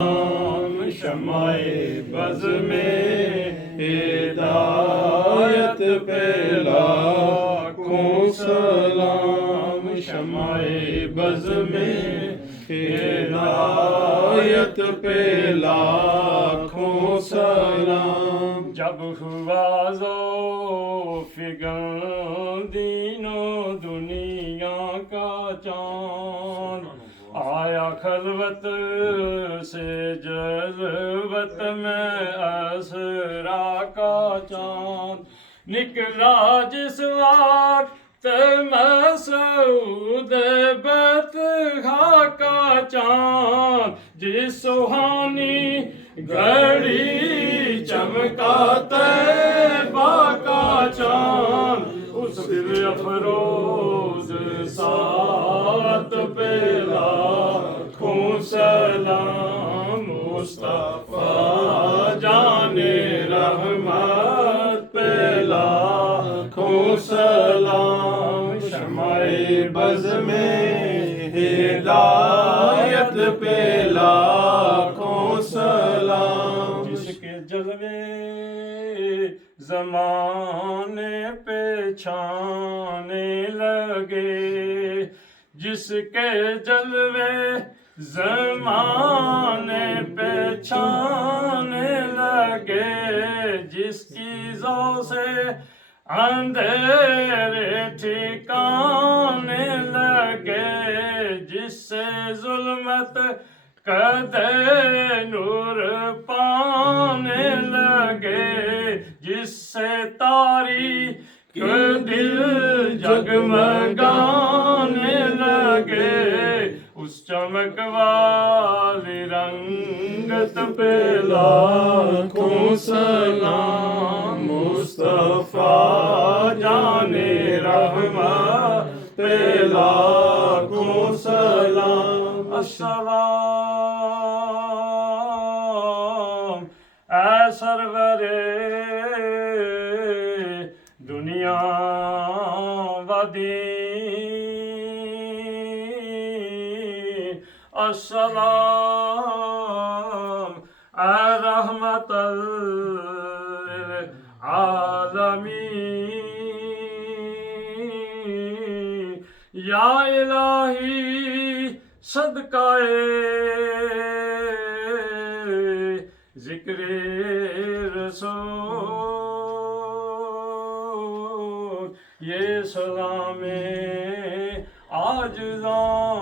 شمع بز میں ہدایت پہ لاکھوں سلام، شمع بز میں ہدایت پہ لاکھوں سلام۔ جب ہوا ذوفگن دینوں دنیا کا چاند، آیا خلوت سے جلوت میں اسرا کا چاند، نکلا جس وقت مسعود بطحا کا چاند، جس سہانی گھڑی چمکا طیبہ کا چاند، اس دل افروز ساعت پہ لاکھوں سلام، مصطفیٰ جان رحمت پہ لاکھوں سلام، شمع بز میں ہدایت پہ لاکھوں سلام۔ جس کے جلوے زمانے پہ چھانے لگے، جس کے جلوے زمانے پہ چھانے لگے، جس چیزوں سے اندھیرے ٹھکانے لگے، جس سے ظلمت قدے نور پانے لگے، جس سے تاریک دل جگمگانے لگے، اس چمک والی رنگت پہ لاکھوں سلام، مصطفیٰ جان رحمت پہ لاکھوں سلام۔ السلام اے سرور دنیا و دین، السلام اے رحمت للعالمین، یا الہی صدقہ ذکر رسول، یہ سلام عاجزاں